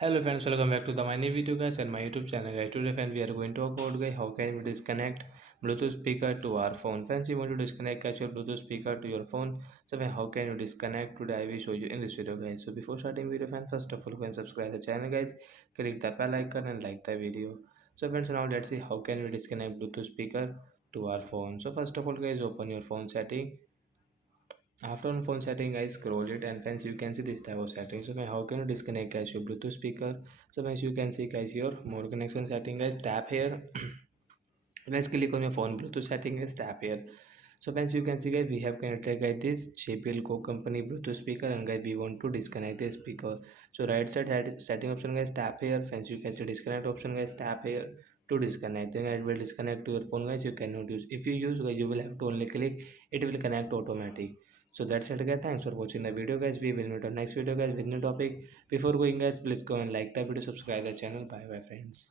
Hello friends, welcome back to the my new video guys and my YouTube channel guys. Today friends we are going to talk about guys how can we disconnect Bluetooth speaker to our phone. Friends, you want to disconnect guys your Bluetooth speaker to your phone. So how can you disconnect? Today I will show you in this video guys. So before starting video friends, first of all go and subscribe the channel guys. Click the bell icon and like the video. So friends, now let's see how can we disconnect Bluetooth speaker to our phone. So first of all guys, open your phone setting. After on phone setting, I scroll it and friends you can see this type of setting. So how can you disconnect guys your Bluetooth speaker? So friends you can see guys your more connection setting guys, tap here. Let's click on your phone Bluetooth setting guys, tap here. So friends you can see guys we have connected guys this JPL Co company Bluetooth speaker, and guys we want to disconnect this speaker. So right side setting option guys, tap here. Friends you can see disconnect option guys, tap here to disconnect. Then it will disconnect to your phone guys. You cannot use, if you use guys you will have to only click, it will connect automatic. So that's it guys, thanks for watching the video guys. We will meet on next video guys with new topic. Before going guys, please go and like the video, subscribe the channel. Bye bye friends.